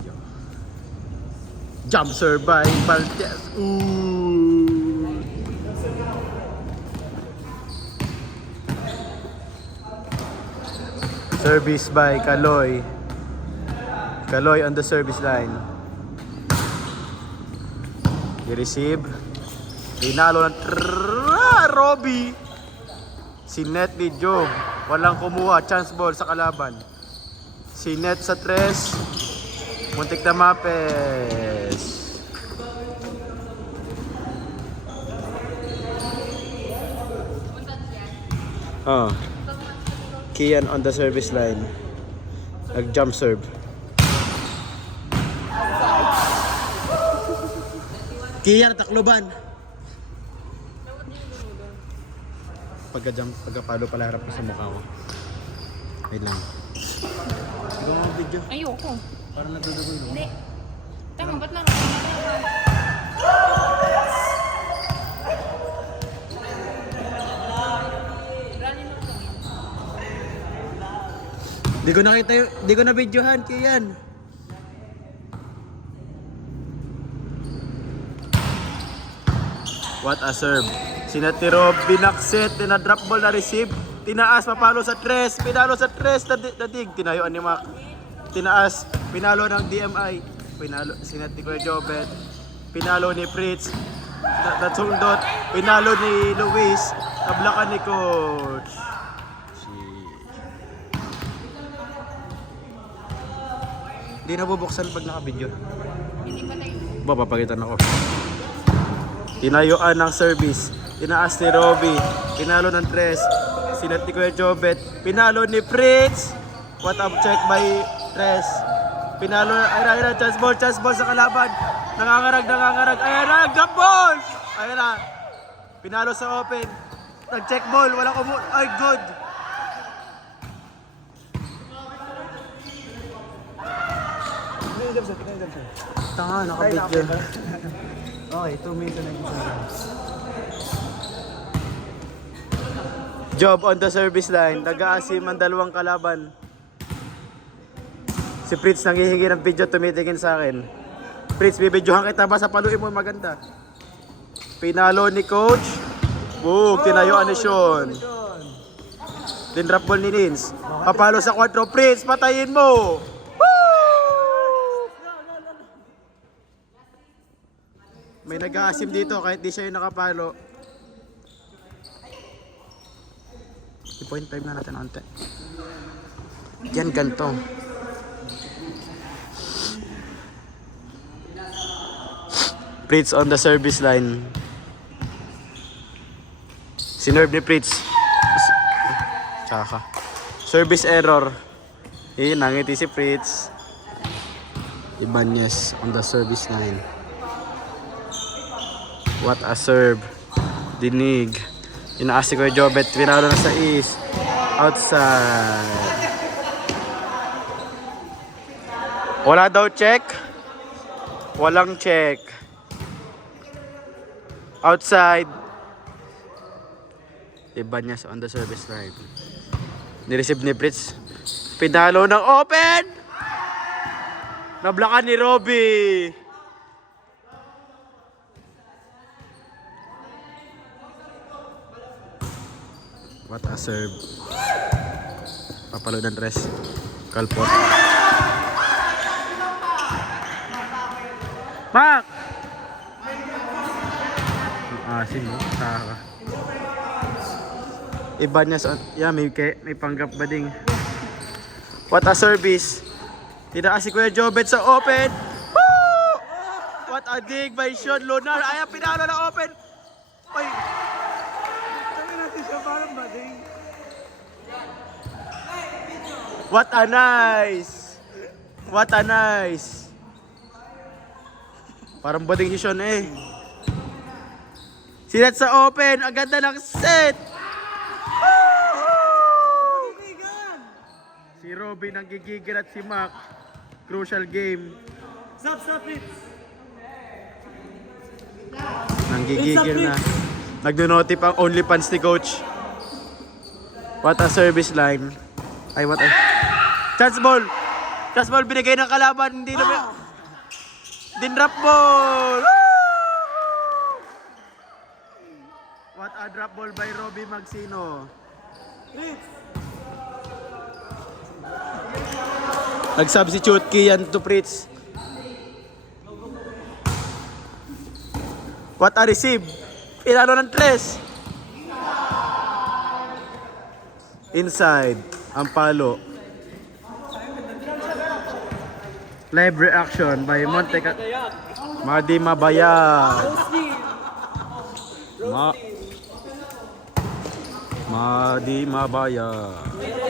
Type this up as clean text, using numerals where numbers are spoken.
video. Jump serve by Valdez. Ooh. Service by Kaloy. Kaloy on the service line. I-receive. Pinalo ng Robbie. Si Net ni Job. Walang kumuha. Chance ball sa kalaban. Si Net sa tres. Muntik na mapes. Oh. Kian on the service line. Nag-jump serve. Kian takluban. Pagka-palo pala harap ko sa mukha ko. Wait lang. Ito mo video. Ayoko. Parang nagdudugo. Hindi. Tama, ba't lang? Di ko nakita yung, di ko na videohan, Kian. What a serve. Sinatiro, binakset, tinadrop ball na receive. Tinaas, papalo sa tres, pinalo sa tres, nadig. Tinayuan ni Mac. Tinaas, pinalo ng DMI. Pinalo, sinati ko yung Jobet. Pinalo ni Fritz. Natsundot. Pinalo ni Luis. Nablakan ni Coach. Hindi na bubuksan pag naka-video. Hindi pa tayo. Papapagitan ako. Tinayuan ng service. Tinaas ni Robby. Pinalo ng tres. Sinati ko yung Jobet. Pinalo ni Fritz. What up check by tres. Pinalo. Ayan na. Chance ball sa kalaban. Nangangarag. Ayan na. Gap ball. Ayan na. Pinalo sa open. Nag-check ball. Walang ay, good. Tanga, naka-video. Okay, 2 minutes na nag-isa. Job on the service line. Nag-aasim ang dalawang kalaban. Si Fritz nanghihingi ng video, tumitingin sa akin. Fritz, bibidyohan kita ba sa paluin mo maganda? Pinalo ni Coach. Boom, tinayuan ni Sean. Dinrap ball ni Nins. Papalo sa 4. Fritz, patayin mo! May nag-aasim dito kahit di siya yung nakapalo. 3.5 na natin onte. Yan ganito. Fritz on the service line. Sinerve ni Fritz. Tsaka. Service error. Nangiti si Fritz. Ibanez on the service line. What a serve. Dinig. Inaasi ko yung Jobet. Pinalo na sa east. Outside. Wala daw check. Walang check. Outside. Ibanez on the service line. Nireceive ni Fritz. Pinalo ng open. Nablakan ni Robbie. What a serve. Papalo ng rest. Kalpot. Mac! Asin mo. Saka. Iba niya sa... Yeah, may panggap ba ding. What a service. Tinaas si Kuya Jobet sa open. Woo! What a dig by Sean Lunar. Ayan, pinalo na open. Ay! What a nice! What a nice! Parang bading si Sean eh. Sinet sa open. Ang ganda ng set! Si Robin ang gigigil at si Mac. Crucial game. Stop it! Nanggigigil na. Nagno-notif ang OnlyFans ni Coach. What a service line. Ay, what a... Chance ball! Chance ball binigay ng kalaban, hindi na din drop ball. What a drop ball by Robby Magsino. Nag-substitute Kian to Fritz. What a receive. Pinalo ng tres. Inside. Ang palo. Live reaction by Monteca. Madi Mabaya. Madi Mabaya.